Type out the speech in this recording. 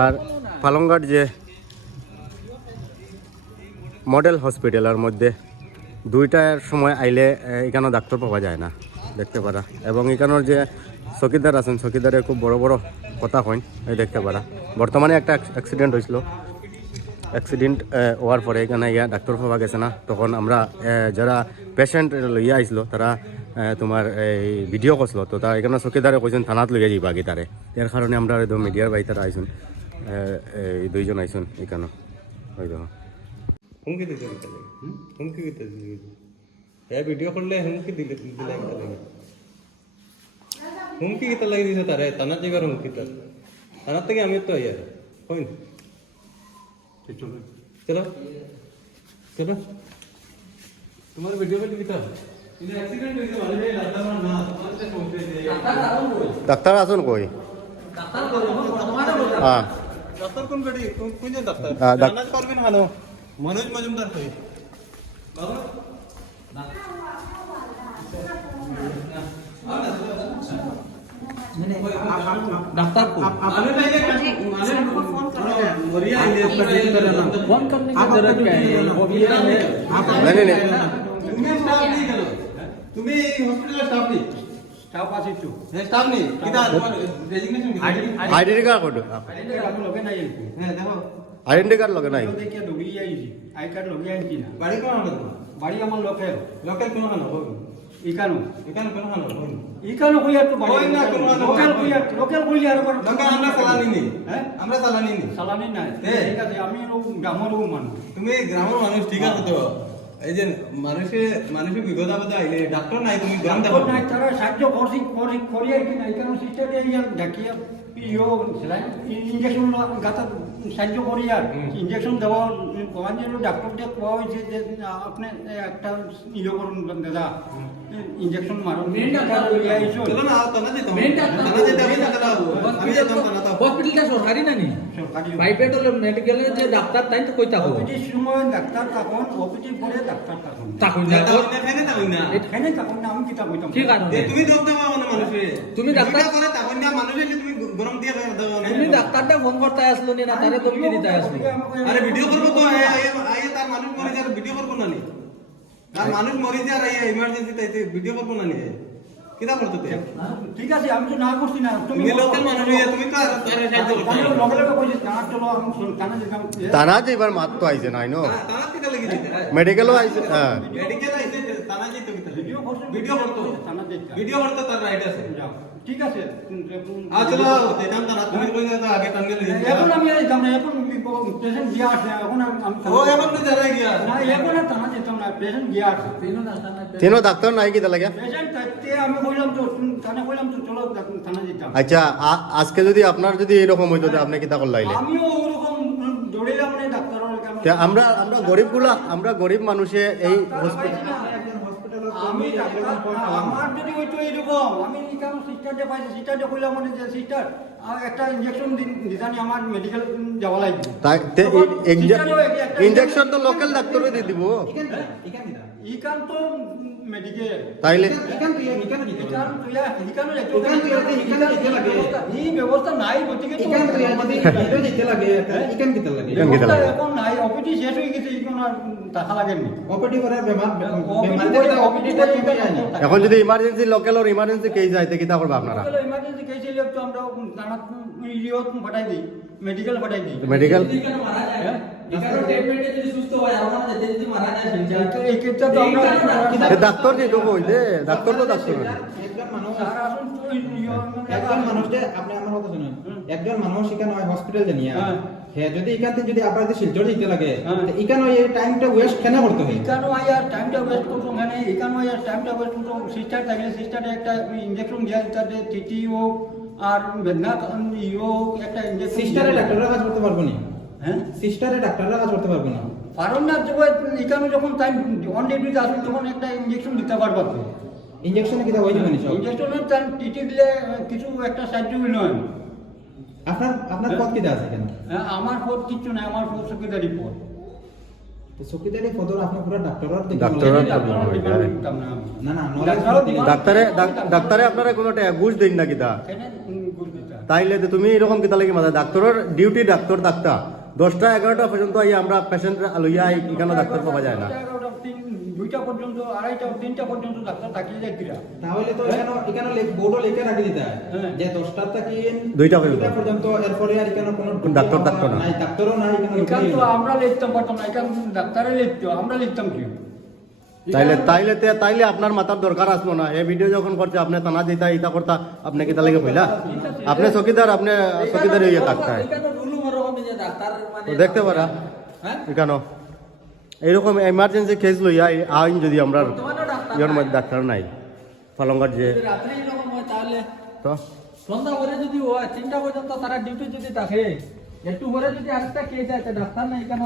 আর পালংঘাট যে মডেল হসপিটালের মধ্যে দুইটার সময় আইলে এ, এখানেও ডাক্তার পাওয়া যায় না দেখতে পারা। এবং এখানের যে চকিদার আছেন চকিদারে খুব বড় বড় কথা হইন এই দেখতে পারা। বর্তমানে একটা অ্যাক্সিডেন্ট হয়েছিল। অ্যাক্সিডেন্ট হওয়ার পরে এখানে ইয়া ডাক্তার পাওয়া গেছে না। তখন আমরা যারা পেশেন্ট লইয়া আইছিল তারা তোমার এই ভিডিও করছিল তো তারা এখানে চকিদারে কইছেন থানাত লইয়া যাইবা আগে তারে এর কারণে আমরা একদম মিডিয়ার বাই তারা আইসুন এই দুইজন আইসুন এখানে ওই দেখো হুমকি দিতে হুমকি দিতে হ্যাঁ ভিডিও করলে হুমকি দিলে দিলে হুমকি কিতা লাগি দিছে তারে তানা জায়গার হুমকি তার থানার থেকে আমি তো আইয়ার হইন চলো। চলো। তোমার ভিডিও করে দিতে কিন্তু অ্যাক্সিডেন্ট হয়েছে মানে রাস্তা না তোমাদের পৌঁছে দিয়ে ডাক্তার আসুন কই হ্যাঁ ডাক্তার কোন গাড়ি কোন কোন ডাক্তার আহ, ডাক- জানাজ পারবেন ভালো মনোজ মজুমদার কই বাবা डॉक्टर को আমি লাইনে মানে মরিয়া আইলে फोन करने की जरूरत क्या है वो भी है नहीं नहीं नहीं তুমি এই হসপিটালের স্টাফ নেই? স্টাফ আছে একটু। হ্যাঁ স্টাফ নেই। হ্যাঁ, কিটা হ্যাঁ। তোমার রেজিগনেশন আইডেন্টি কার্ড কোড হ্যাঁ, আইডেন্টি কার্ড লগে নাই হ্যাঁ দেখো। আইডেন্টি কার্ড লগে নাই। তো কি ডুবি আইছি। আই কার্ড লগে আইছি না। বাড়ি কোন হলো বাড়ি আমার লোকাল লোকাল কোন হলো। ইকানো ইকানো কোন হলো। ইকানো কই আর তো আমরা সালানি নেই। হ্যাঁ? আমরা সালানি নেই। সালানি নাই। ঠিক আছে আমি গ্রামের মানুষ। তুমি গ্রামের মানুষ ঠিক আছে তো? এই যে মানুষে মানুষের বিপদ আপদে আইলে ডাক্তার নাই তুমি গ্রাম দেখো ডাক্তার নাই তারা সাহায্য করছি করি করি আর কি না ইকানো সিস্টার ইয়া ডাকিয়া ইয়ো ইঞ্জেকশন গাতা সাহায্য করি আর ইঞ্জেকশন দেওয়া কোয়ান যেন ডাক্তারকে কোয়া হয়েছে যে আপনি একটা ইয়ে করুন দাদা। ইঞ্জেকশন মারুন চলো। না তানা যেতাম আমি না যেতাম তো হসপিটালটা সরকারি নানি সরকারি। প্রাইভেট হলো মেডিকেলে যে ডাক্তার তাই তো কই থাকো ওপিটির সময় ডাক্তার তখন ওপিটির পরে ডাক্তার তখন থাকুন না। না খাইনে তাই না। এখানে তখন না আমি কিতা কইতাম। ঠিক আছে। তুমি দম দাও মানে মানুষে। তুমি ডাক্তার- করে তখন না মানুষে যে তুমি গরম দিয়ে দাও। তুমি ডাক্তারটা ফোন করতে আসলো নি না তারে তুমি দিতে আসলো আরে ভিডিও করব তো আয়ে আয়ে- আয়ে তার মানুষ মরে যার ভিডিও করব না নি? তার মানুষ মরে যার আয়ে ইমার্জেন্সি তাইতে ভিডিও করব না নি? করতে ঠিক আছে আমি তো না করছি না তুমি লোকাল মানুষ হইয়া তুমি তো যে এবার আইছে নো মেডিকেলও আইছে হ্যাঁ। মেডিকেল আইছে ভিডিও করছি ভিডিও করতো। কানা যেতাম ভিডিও করতে তার রাইট আছে। ঠিক আছে আ চলো তারা তুমি কই না আগে টাঙ্গে এখন আমি এই যাম এখন পেশেন্ট গিয়া আছে এখন আমি আমি- ও এখন তো তিনও ডাক্তার নাই কি লাগে পেশেন্ট থাকতে আমি কইলাম তো থানা কইলাম তো চলো থানা যেতাম আচ্ছা আজকে যদি আপনার যদি এরকম হইতো তো আপনি কিতা করলাইলে আমিও ওরকম দৌড়িলাম না ডাক্তারের আমরা আমরা গরিবগুলা আমরা গরিব মানুষে এই হসপিটাল আমি আমার যদি হইতো এরকম আমি সিস্টারটা পাইছি সিস্টারটা কইলাম মানে যে সিস্টার একটা ইনজেকশন দিতানি আমার মেডিকেল যাওয়া লাগবে। তাই ইঞ্জেকশন তো লোকাল ডাক্তারে দিয়ে দিব। ইকান তো মেডিকেল তাইলে ইকান তুইয়া ইকানো এই ব্যবস্থা নাই গতিকে তো ইকান কিতা ব্যবস্থা লাগে? এখন নাই অপিটি শেষ হয়ে এখন টাকা লাগেনি? করে বেমার যদি ইমার্জেন্সি লোকাল আর ইমার্জেন্সি কেই যায় কিতা করবে আপনারা? ইমার্জেন্সি কেস তো আমরা পাঠাই দিই। মেডিকেল পাঠাই দিই। মেডিকেল হ্যাঁ? হয় আর ডাক্তার যে তো কই ডাক্তার তো ডাক্তার একজন মানুষ ইয়ে একজন মানুষকে আপনি আমার কথা শুনুন। একজন মানুষ এখানে হয় হসপিটাল জানিয়া হ্যাঁ। হ্যাঁ যদি এখান থেকে যদি আপনার যদি শিলচর দিতে লাগে হ্যাঁ। এখানে এই টাইমটা ওয়েস্ট কেন করতে হয়? এখানেও আয়ার টাইমটা ওয়েস্ট করছ মানে এখানেও আয়ার টাইমটা ওয়েস্ট করছ সিস্টার থাকলে সিস্টারে একটা ইঞ্জেকশন দেওয়া তাতে টিটি হোক আর একটা ইঞ্জেকশন সিস্টারে ডাক্তাররা কাজ করতে পারব না? হ্যাঁ? সিস্টারে ডাক্তাররা কাজ করতে পারব না? কারণ না এখানে যখন টাইম অন ডিউটিতে তখন একটা ইঞ্জেকশন দিতে পারবা। ইঞ্জেকশনে কিটা হয়ে যাবে সব? ইঞ্জেকশনের টাইম টিটি দিলে কিছু একটা সাহায্য নয় আপনার আপনার আছে কেন হ্যাঁ, আমার পথ কিচ্ছু নাই আমার পথ সেক্রেটারি পথ ডাক্তারে ডাক- ডাক্তারে আপনারা কোনো টাকা ঘুষ দিন না কিতা। তাইলে তুমি এরকম কিতা লাগি মাথা ডাক্তারের ডিউটি ডাক্তার ডাক্তার দশটা এগারোটা পর্যন্ত আই আমরা পেশেন্ট লইয়া আই এখানে ডাক্তার পাওয়া যায় না দুইটা পর্যন্ত আড়াইটা তিনটা পর্যন্ত ডাক্তার থাকিয়ে যায় কিরা তাহলে তো এখানে এখানে লেখ বোর্ডও লিখে রাখি দিতে হয়। হ্যাঁ। যে দশটার থেকে দুইটা পর্যন্ত। পর্যন্ত এরপরে আর এখানে কোনো ডাক্তার থাকতো না। নাই ডাক্তারও নাই এখানে এখান ঢুকেই তো না। আমরা লিখতাম পারতাম না এখান ডাক্তারে লিখতো আমরা লিখতাম কি? তাইলে তাইলে তে- তাইলে আপনার মাথার দরকার আসলো না। এই ভিডিও যখন করছে আপনি থানা দিতা ইটা করতা আপনি কিতা লাগে কইলা আপনি চকিদার আপনি চকিদার হইয়া থাকতে হয় এখানে রুল ওরকম যে ডাক্তার মানে তো দেখতে পারা। হ্যাঁ? এখানে এইরকম এমার্জেন্সি কেস লইয়া আইন যদি আমরা ইয়ার মধ্যে ডাক্তার নাই পালঙ্গার যে তো? সন্ধ্যা করে যদি হয় তিনটা পর্যন্ত তারা ডিউটি যদি থাকে একটু পরে যদি আরেকটা কেস আছে ডাক্তার নাই কেন